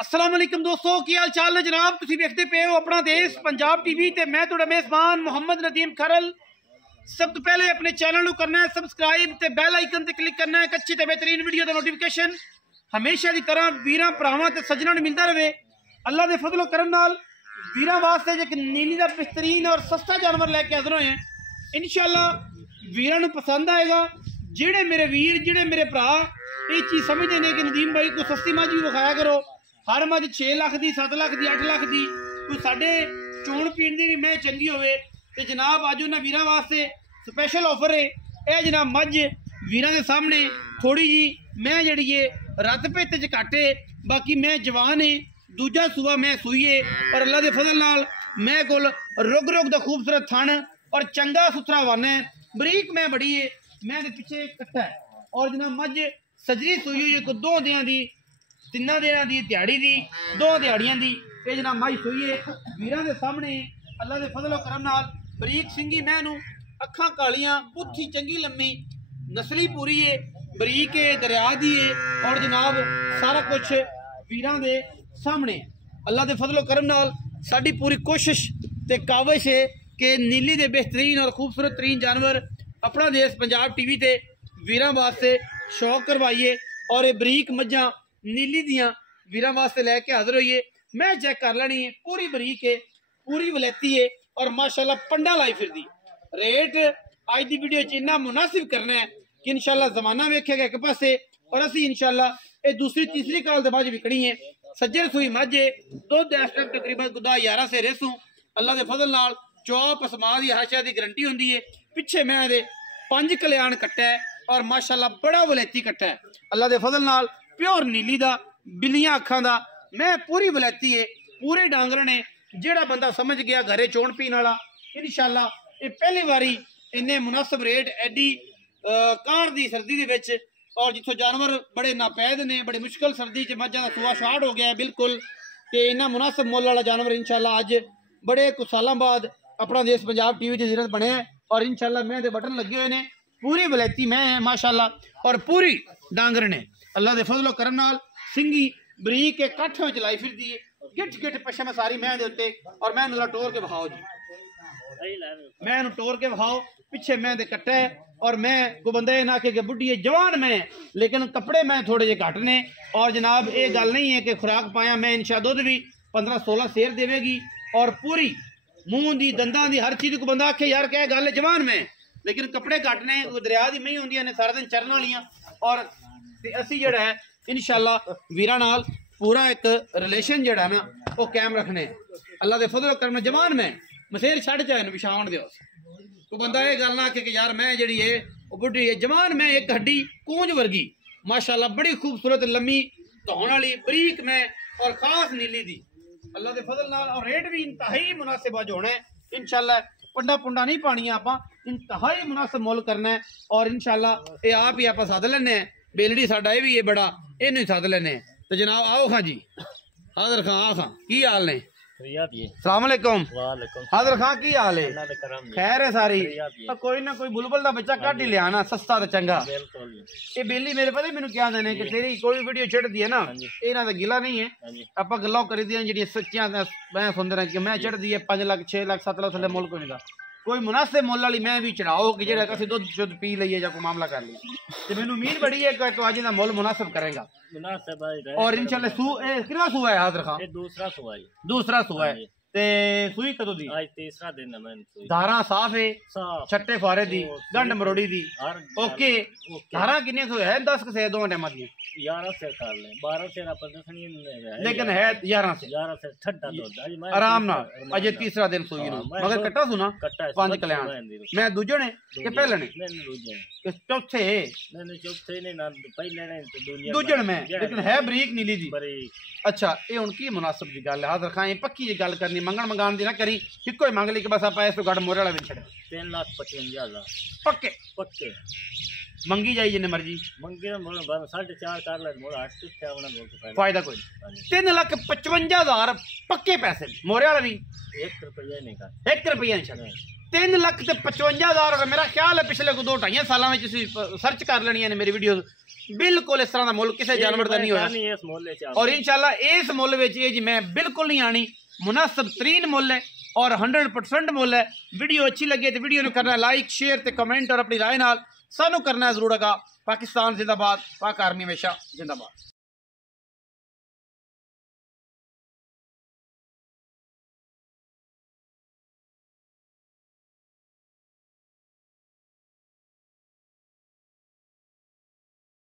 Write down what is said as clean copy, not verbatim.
अस्सलाम वालेकुम दोस्तों, की हाल चाल ने जनाब। तुसीं देखते पे हो अपना देश पंजाब टीवी ते मैं तुहाडा मेज़बान मोहम्मद नदीम खरल। सब तो पहले अपने चैनल को करना है सबसक्राइब ते बैल आइकन ते क्लिक करना है। एक अच्छी ते बेहतरीन वीडियो का नोटिफिकेशन हमेशा की तरह वीरां भरावां ते सज्जनां नूं मिलता रहे। अल्लाह के फजलो करम नाल वीरां वास्ते एक नीली का बेहतरीन और सस्ता जानवर लैके हाज़र होए हैं। इंशाअल्लाह वीरां नूं पसंद आएगा। जेड़े मेरे वीर जेड़े मेरे भरा ये चीज़ समझते हैं कि नदीम भाई को सस्ती मझ भी विखाया करो। हर मझ 6 लाख की 7 लाख की 8 लाख की कोई साढ़े चोण पीण की मैं चंगी होवे ते जनाब अज उन्होंने वीरां वास्ते स्पैशल ऑफर है। यह जनाब मझ वीरां के सामने थोड़ी जी मैं जी है रत पित च घट है, बाकी मैं जवान है। दूजा सूआ मैं सूई है और अल्लाह के फजल नाल मैं कोल रुग रुग दा खूबसूरत थन और चंगा सुथरा वन है। बरीक मैं बड़ी है, मैं पिछे कट्टा है और जनाब मझ सजरी सूई हुई है। 2 दिनां दी 3 दिनां दी दिहाड़ी दी 2 दिहाड़ियां दी ये जनाब मझ सूई है। वीरां के सामने अल्लाह के फजल करम नाल बरीक सिंगी मैं नूं अखां कालियां पुੱਠੀ चंगी लम्मी नस्ली पूरी है, बरीक है, दरिया दी है और जनाब सारा कुछ वीरां दे सामने। अल्लाह के फजलो करम नाल साडी पूरी कोशिश ते काविश है कि नीली दे बेहतरीन और खूबसूरत तरीन जानवर अपना देश पंजाब टीवी ते वीरां वास्ते शौक करवाइए और ये बरीक मझां नीली दियां वीरां वास्ते लैके हाजिर होइए। मैं चेक कर लेनी है, पूरी बरीक है, पूरी वलैती है और माशाल्लाह पंडा लाई फिरदी। रेट अज की वीडियो इन्ना मुनासिब करना है कि इंशाल्लाह जमाना वेखेगा एक पासे और असी इंशाल्लाह ये दूसरी तीसरी काल के बाद विकनी है। सज्जर सूई मझ है, दुध इस टाइम तकरीबन 11 से रेसू। अल्लाह के फजल नाल चौप असमा की हाशा की गारंटी होंगी है। पिछे मैं 5 कल्याण कट्टा है और माशाल्लाह बड़ा वलैती कट्टा है। अल्लाह के फजल नाल प्योर नीली दा बिल्लियां अखां दा मैं पूरी वलैती है, पूरे डांगर ने। जेड़ा बंदा समझ गया घरे चोण पीण वाला इंशाल्लाह ये पहली बारी इन्ने मुनासिब रेट एडी काड़ दी सर्दी दे विच और जिथों जानवर बड़े नापैद ने, बड़ी मुश्किल सर्दी च मझां दा सूआ शार्ट हो गया है बिल्कुल कि इन्ना मुनासिब मुल वाला जानवर इंशाल्लाह अज बड़े कुछ सालों बाद अपना देश पंजाब टीवी च जिरत बने और इंशाल्लाह मैं दे बटन लगे हुए ने। पूरी वलैती मैं है माशाल्लाह और पूरी डांगर ने। अल्लाह के फजलो करम नाल सिंगी बरीक के कट्ठ में लाई फिरदी है। गिट गिट पशम सारी मैं दे उत्ते और मैं नला टोर के बखाओ जी, मैं टोर के बखाओ। पिछे मैं दे कट्टा है और मैं को बंदा ये ना आखे कि बुढ़ी है, जवान मैं लेकिन कपड़े मैं थोड़े जे घट ने। और जनाब ये गल नहीं है कि खुराक पाया मैं इंशा दुध भी 15-16 सेर देवेगी और पूरी मूँह दी दंदा दी हर चीज़ को बंदा आखे यार क्या गल है जवान मैं, लेकिन कपड़े घट ने। दरिया दी मई होंदियां ने सारा दिन चरन वालियां और असी जड़ा है इंशाल्लाह वीरां नाल पूरा एक रिलेशन जड़ा ना वो कायम रखने। अल्लाह के फजल करना जवान मैं मसेर छड़ जाए विछाण दो तो बंदा ये गल ना आखे कि यार मैं जी है वो बुढ़ी है। जवान मैं एक हड्डी कूंज वर्गी माशाल्लाह बड़ी खूबसूरत लम्मी धौण वाली बरीक मैं और खास नीली दी अल्लाह के फजल नाल। और रेट भी इंतहाई मुनासिब अज होना है इंशाल्लाह। पंडा पुंडा नहीं पानिया आप इंतहाई मुनासिब मुल करना है और इंशाल्लाह ये आप ही आप सद लेने बेलड़ी साडा ये भी है बड़ा इनू सद लेने। तो जनाब आओ खां जी हाजर खां आ खां की हाल ने? सलाम अलैकुम। हाजर खां की हाल है? खैर है सारी? कोई ना कोई बुलबुल का बच्चा कट ही लिया ना सस्ता तो चंगा। ये बेली मेरे पता मैनू क्या देने कि तेरी कोई वीडियो चढ़ती है ना इन्हां दा गिला नहीं है। आप गल्लां करी दियां जेहड़ियां सच्चियां मैं सुनते रह कि मैं चढ़ती है 5 लाख 6 लाख 7 लाख थले मुल कोई नहीं। कोई मुनासिब मुल वाली मैं भी चढ़ाओ कि जेड़ा असीं दुध शुद्ध पी लईए या कोई मामला कर लीए ते मैनू उम्मीद बड़ी है कि अज दा मुल मुनासिब करेगा और इंशाल्लाह। कितना सूआ है हाजर खां? दूसरा सूआ है ते सूई कदों दी? आज तीसरा दिन है। मैं धारा साफ है, छट्टे फारे दी गंड मरोड़ी दी ओके। धारा किन्ने सो है? 10 से 2 टाइम दी 11 से कर ले 12 से ना प्रदर्शनी लेकिन है 11 से ठंडा दूध आराम ना। अजे तीसरा दिन सूई नु मगर कट्टा सुना 5 कल्याण मैं दूजे ने के पहले ने चौथे ने ना पहले ने दूजे में लेकिन है बरीक नीली दी। अच्छा ये हुन की मुनासिब दी गल है हाजर खां? पक्की जी गल करनी मंगण मंगाण दी ना करी इको ही मंग ली कि बस आप इस गढ़ मोरे वाला भी छड़ 3,55,000 पक्के पक्के मंगी जाई जिन्ने मर्जी मंगे 4.5 कर ले मोर 8 फायदा कोई 3,55,000 पक्के पैसे मोरे वाला भी 1 रुपया नहीं कर 1 रुपया नहीं छड़ 3,55,000 मेरा ख्याल है पिछले 2-2.5 सालों में सर्च कर लेनी है मेरी वीडियो बिल्कुल इस तरह का मुल किसी जानवर का नहीं होया और इंशाल्लाह इस मुल जी मैं बिल्कुल नहीं आनी मुनासिब तरीन मुल है और 100% मुल है। वीडियो अच्छी लगे तो वीडियो करना लाइक शेयर ते कमेंट और अपनी राय नाल सानू करना जरूर है। पाकिस्तान जिंदाबाद, पाक आर्मी हमेशा जिंदाबाद।